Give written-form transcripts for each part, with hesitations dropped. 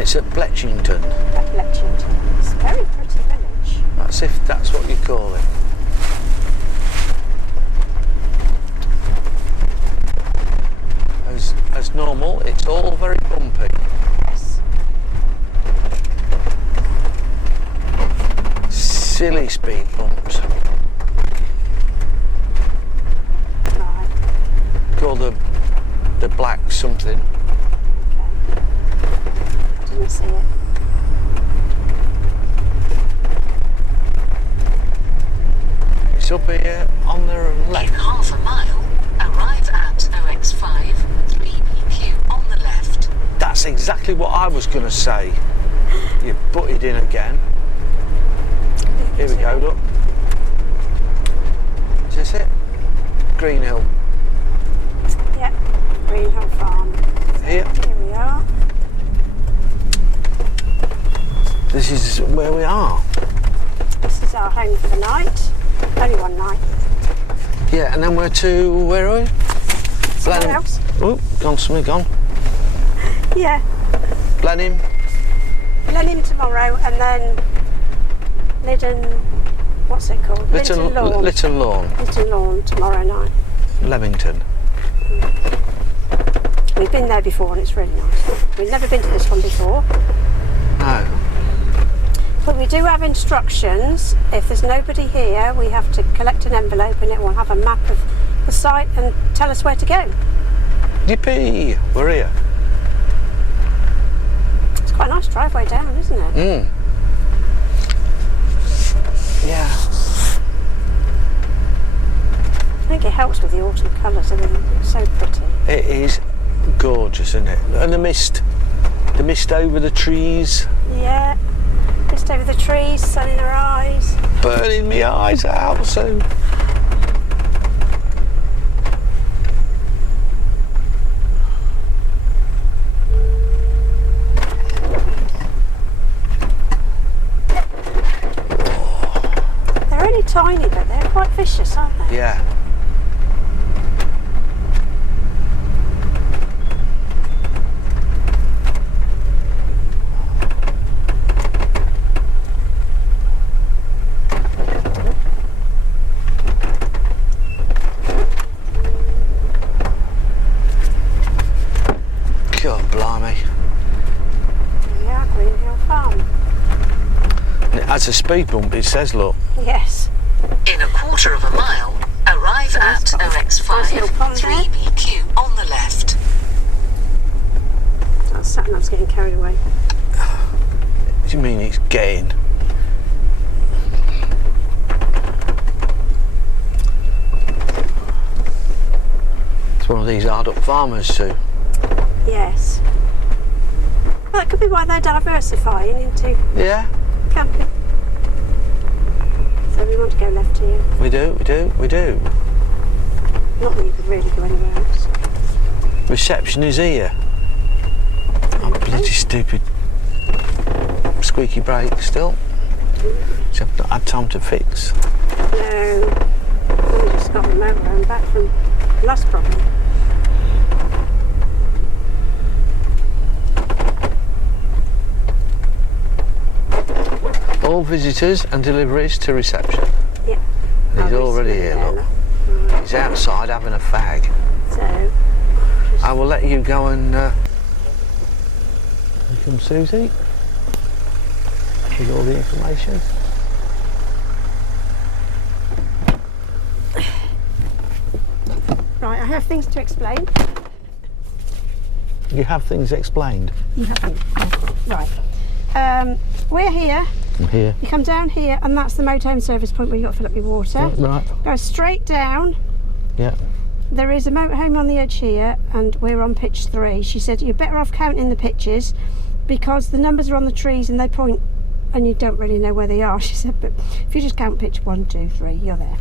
it's at Bletchington. At Bletchington. It's a very pretty village. That's if that's what you call it. As normal, it's all very bumpy. Yes. Silly speed bumps. Right. Call the black something. Okay. I didn't see it. It's up here on the left. In half a mile, arrive at OX5 3BQ on the left. That's exactly what I was going to say. You butted in again. Here we go, look. Is this it? Greenhill. Yeah. Greenhill Farm. Here. Here we are. This is where we are. This is our home for the night. Only one night. Yeah, and then we're to, where are we? Somewhere else. Oh, gone, something gone. Yeah. Blenheim. Blenheim tomorrow, and then Lyddon, what's it called? Lytton Lawn. Lytton Lawn. Lytton Lawn tomorrow night. Leamington. We've been there before and it's really nice. We've never been to this one before. No. But we do have instructions. If there's nobody here, we have to collect an envelope and it will have a map of the site and tell us where to go. Yippee! We're here. It's quite a nice driveway down, isn't it? Mm. Yeah. I think it helps with the autumn colours. I mean, it's so pretty. It is gorgeous, isn't it? And the mist over the trees. Yeah. Just over the trees, sun in her eyes. Burning me eyes out soon. They're only tiny, but they're quite vicious, aren't they? Yeah. God blimey. Yeah, Greenhill Farm. And it has a speed bump, it says, look. Yes. In a quarter of a mile, arrive at OX5 3BQ on the left. That sat nav's getting carried away. What do you mean it's getting? It's one of these hard up farmers too. Yes. Well, that could be why they're diversifying into Yeah, camping. So we want to go left here. we do. Not that you could really go anywhere else. Reception is here. Oh, bloody stupid squeaky brake still. Which I've not had time to fix. No. We just got the motorhome back from the last problem. All visitors and deliveries to reception. Yeah. He's already here, look. Right. He's outside having a fag. So, I will let you go and... Here comes Susie. With all the information. right, I have things to explain. You have things explained. You have things. Right. We're here. I'm here. You come down here, and that's the motorhome service point where you've got to fill up your water. Right. Go straight down. Yeah. There is a motorhome on the edge here, and we're on pitch 3. She said you're better off counting the pitches because the numbers are on the trees and they point, and you don't really know where they are. She said, but if you just count pitch 1, 2, 3, you're there.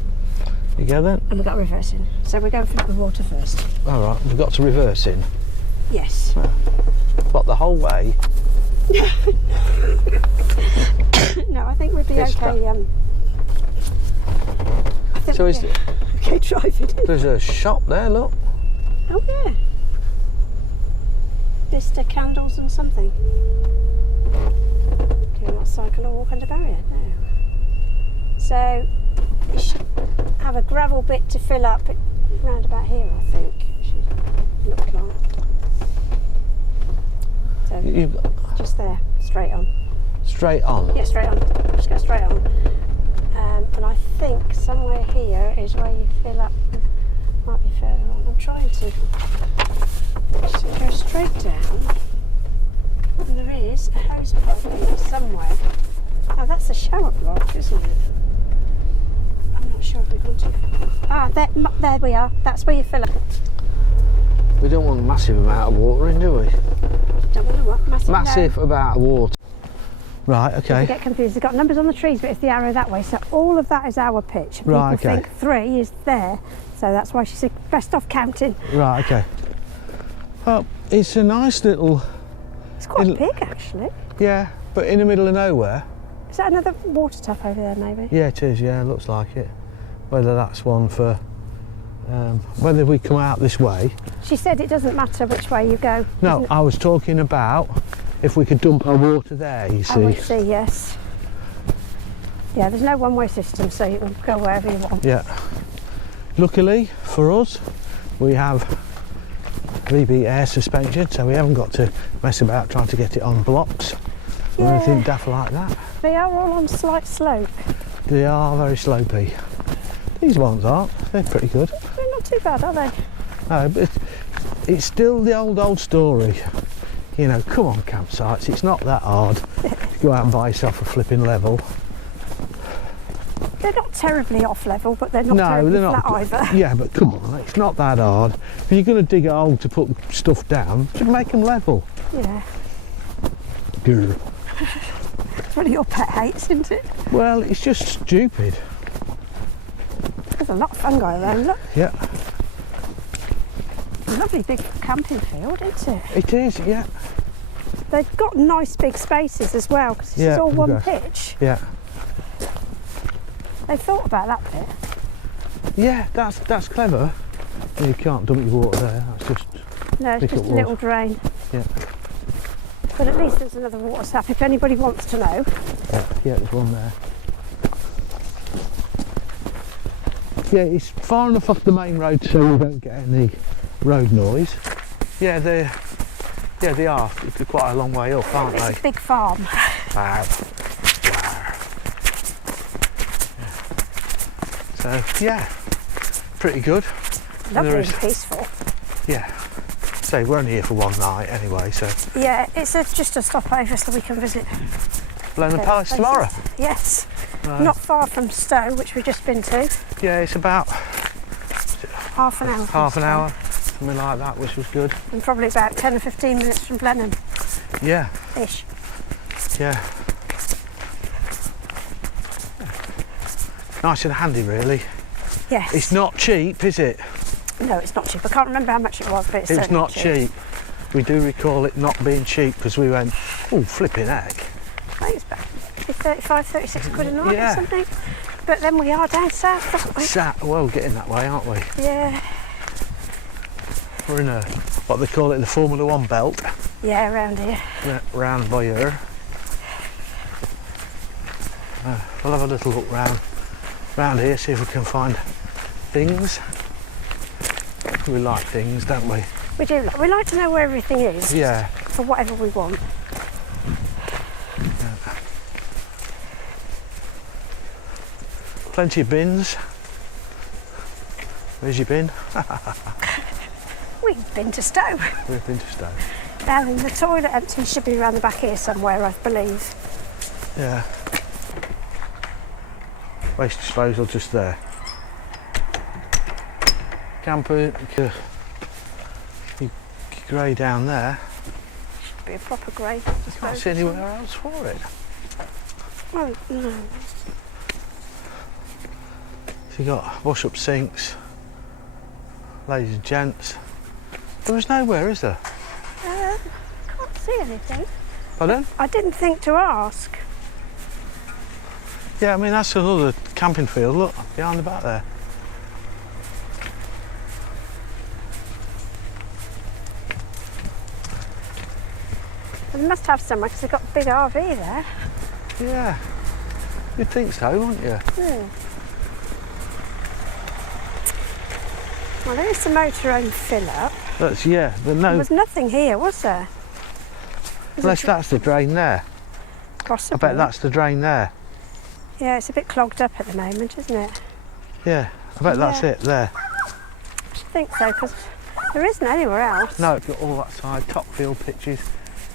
You go then? And we've got reversing. So we're going for the water first. All right. We've got to reverse in. Yes. What, the whole way? No, I think we'd be It's okay. I think So we'd is be okay driving. There's a shop there, look. Oh yeah. Vista candles and something. Do you not cycle or walk under barrier? No. So you should have a gravel bit to fill up round about here, I think. It should look like. So just there, straight on. Straight on? Yeah, straight on. Just go straight on. And I think somewhere here is where you fill up. Might be further on. I'm trying to go straight down. And there is a hose pipe in there somewhere. Oh, that's the shower block, isn't it? I'm not sure if we've gone too far. Ah, there we are. That's where you fill up. We don't want a massive amount of water in, do we? Don't want what? Massive amount of water. Right, okay. People get confused. They've got numbers on the trees, but it's the arrow that way. So all of that is our pitch. Right, People okay. think 3 is there. So that's why she said best off counting. Right, okay. Well, it's a nice little... It's quite big, actually. Yeah, but in the middle of nowhere. Is that another water tap over there, maybe? Yeah, it is, yeah, looks like it. Whether that's one for... whether we come out this way. She said it doesn't matter which way you go. No, I was talking about if we could dump our water there, you see. I would see, yes. Yeah, there's no one-way system, so you can go wherever you want. Yeah. Luckily for us, we have VB air suspension, so we haven't got to mess about trying to get it on blocks or anything daft like that. They are all on slight slope. They are very slopey. These ones aren't. They're pretty good. They're not too bad, are they? No, but it's still the old story. You know, come on campsites, it's not that hard to go out and buy yourself a flipping level. They're not terribly off level, but they're not terribly flat either. Yeah, but come on, it's not that hard. If you're going to dig a hole to put stuff down, just make them level. Yeah. Grr. It's one of your pet hates, isn't it? Well, it's just stupid. There's a lot of fungi around, look. Yeah. A lovely big camping field, isn't it? It is, yeah. They've got nice big spaces as well, because this is all one pitch. Yeah. They thought about that bit. Yeah, that's clever. You can't dump your water there, that's just... No, it's just a little drain. Yeah. But at least there's another water tap if anybody wants to know. Yeah, there's one there. Yeah, it's far enough off the main road so we don't get any road noise. Yeah, they are. They're quite a long way up, aren't they? It's a big farm. Wow. So, yeah, pretty good. Lovely and peaceful. Yeah. So we're only here for one night anyway, so... Yeah, it's just a stopover so we can visit... Blenheim Palace tomorrow? Yes. Right. Not far from Stowe, which we've just been to. Yeah, it's about... Half an hour. Half an hour, something like that, which was good. And probably about 10 or 15 minutes from Blenheim. Yeah. Ish. Yeah. Nice and handy, really. Yes. It's not cheap, is it? No, it's not cheap. I can't remember how much it was, but it's not cheap. We do recall it not being cheap because we went, oh, flipping heck. I think it's about 35, 36 quid a night or something. But then we are down south, aren't we? Well, getting that way, aren't we? Yeah. We're in a, what they call it, the Formula 1 belt. Yeah, around here. Yeah, round by here. We'll have a little look round here, see if we can find things. We like things, don't we? We do. We like to know where everything is. Yeah. For whatever we want. Yeah. Plenty of bins. Where's your bin? We've been to Stowe. We've been to Stowe. Down in the toilet empty should be around the back here somewhere, I believe. Yeah. Waste disposal just there. Camper, you grey down there. Should be a proper grey. I can't see anywhere else for it. Oh, no. So you got wash-up sinks, ladies and gents. There was nowhere, is there? Can't see anything. Pardon? I didn't think to ask. Yeah, I mean that's another camping field. Look, behind the back there. They must have somewhere because they've got a big RV there. Yeah. You'd think so, wouldn't you? Well, there's the motorhome fill-up. That's, yeah, but no. There was nothing here, was there? Unless that's the drain there. Possibly. I bet that's the drain there. Yeah, it's a bit clogged up at the moment, isn't it? Yeah, I bet that's it there. I should think so, because there isn't anywhere else. No, it's got all that side, top field pitches,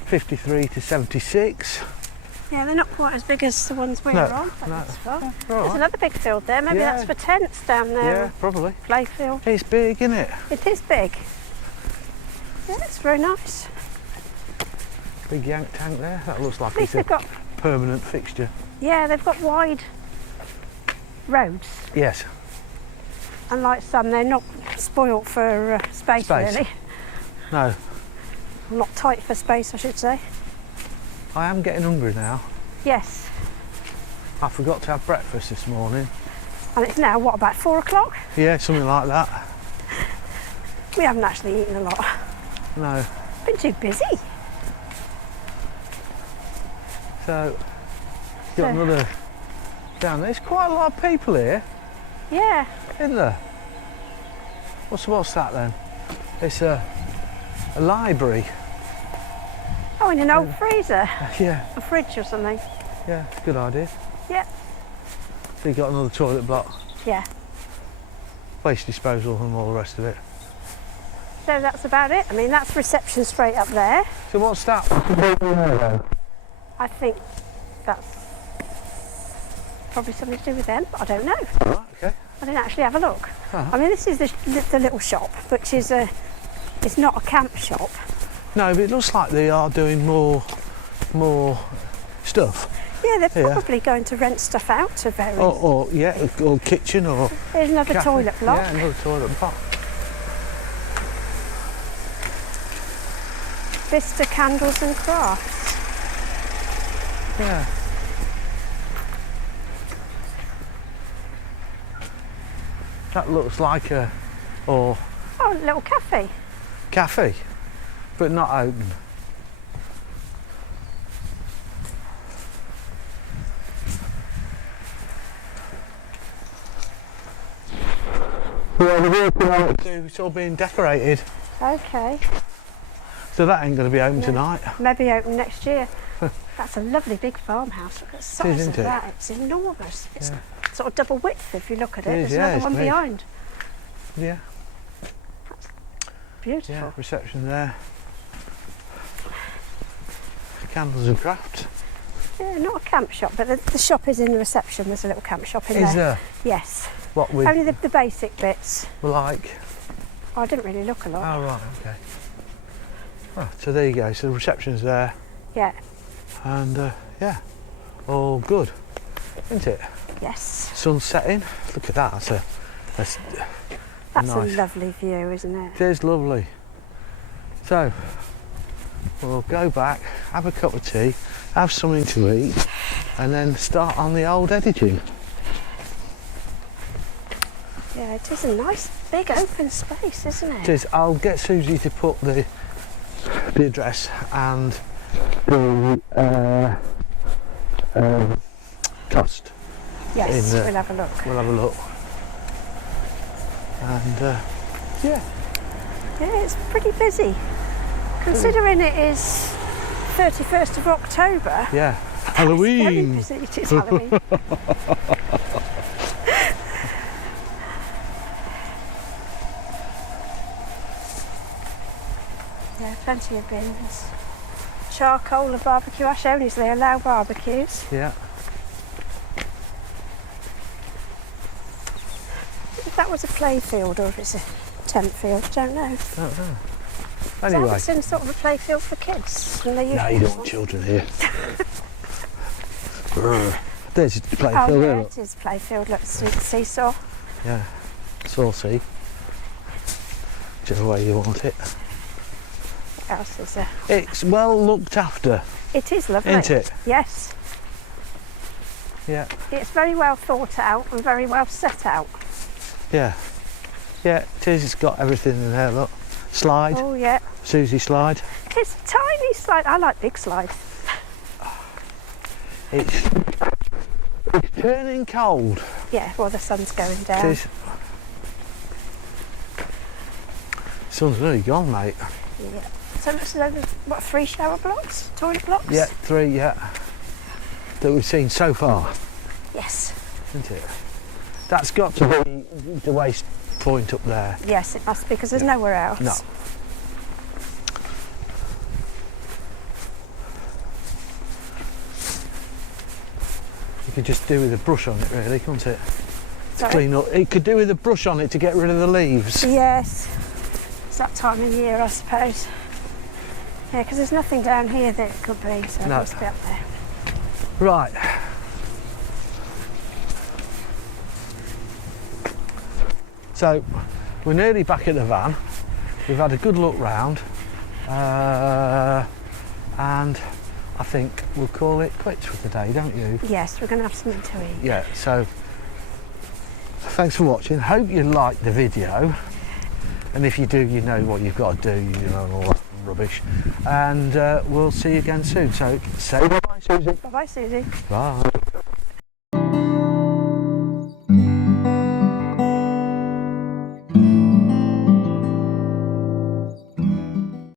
53 to 76. Yeah, they're not quite as big as the ones we're on. But no. that's fine. Right. There's another big field there. Maybe Yeah. that's for tents down there. Yeah, probably. Playfield. It's big, isn't it? It is big. Yeah, it's very nice. Big yank tank there. That looks like At least it's a they've got, permanent fixture. yeah, they've got wide roads. Yes. Unlike some, they're not spoilt for space, really. No. Not tight for space, I should say. I am getting hungry now. Yes. I forgot to have breakfast this morning. And it's now, what, about 4 o'clock? Yeah, something like that. We haven't actually eaten a lot. No. Been too busy. So, got another down there. There's quite a lot of people here, Yeah. isn't there? What's that then? It's a library. Oh, in an old freezer. Yeah, A fridge or something. yeah, good idea. Yeah. So you got another toilet block, Yeah. waste disposal and all the rest of it. So that's about it. I mean, that's reception straight up there. So what's that? I think that's probably something to do with them, but I don't know. Right, okay. I didn't actually have a look. Uh-huh. I mean, this is the little shop, which is it's not a camp shop. No, but it looks like they are doing more stuff. Yeah, they're Yeah. probably going to rent stuff out to various. Or kitchen or There's another cafe. toilet block. Yeah, another toilet block. Vista Candles and Crafts. Yeah. That looks like a Oh, a little cafe. cafe, but not open. Yeah, they're working on it too. It's all being decorated, Okay. so that ain't going to be open tonight. Maybe open next year. That's a lovely big farmhouse. Look at the size isn't of it? that. It's enormous. It's Yeah. sort of double width if you look at it. It is, There's yeah, another it's one big. behind. Yeah, Beautiful. yeah. Reception there. Candles and crafts. Yeah, not a camp shop, but the shop is in the reception. There's a little camp shop in Is there. there Yes. what we Only the basic bits. like? Oh, I didn't really look a lot. Oh right, okay. Oh, so there you go. So the reception's there, Yeah. and yeah, all good, isn't it? Yes. Sun setting. Look at that. That's That's nice. a lovely view, isn't it? It is lovely. So we'll go back, have a cup of tea, have something to eat, and then start on the old editing. Yeah, it is a nice big open space, isn't It it? is. I'll get Susie to put the address and the cost. Yes, in, we'll have a look. We'll have a look. And yeah, Yeah, it's pretty busy. Considering it is 31st of October. yeah. Very Halloween. busy. It is Halloween. Yeah, plenty of bins. Charcoal and barbecue ash only, so they allow barbecues. Yeah. If that was a play field or if it's a tent field, I don't know. Don't know. Is Anyway. that in sort of a play field for kids? And they No, you don't want children here. There's the play Oh field yeah, there. it is a play field. Look, it's a seesaw. Yeah, saucy. Whichever way you want it. What else is there? It's well looked after, It is lovely. isn't it? Yes. Yeah, It's very well thought out and very well set out. yeah. Yeah, it is. It's got everything in there, look. slide. Oh yeah. Susie slide. It's a tiny slide. I like big slides. It's turning cold. Yeah, well the sun's going It down. is. Sun's nearly gone, mate. Yeah. So there's what, 3 shower blocks? Toilet blocks? Yeah, 3, yeah. That we've seen so far, Yes. isn't it? That's got to be the waste point up there. Yes, it must be because there's nowhere else. No. You could just do with a brush on it, really, couldn't it? To Sorry? clean up. It could do with a brush on it to get rid of the leaves. Yes. It's that time of year, I suppose. Yeah, because there's nothing down here that it could be, so No. it must be up there. Right. So, we're nearly back at the van. We've had a good look round. And I think we'll call it quits for today, don't you? Yes, we're going to have something to eat. Yeah, so thanks for watching. Hope you liked the video. And if you do, you know what you've got to do, you know, and all that rubbish. And we'll see you again soon. So say bye-bye, Susie. Bye-bye, Susie. Bye.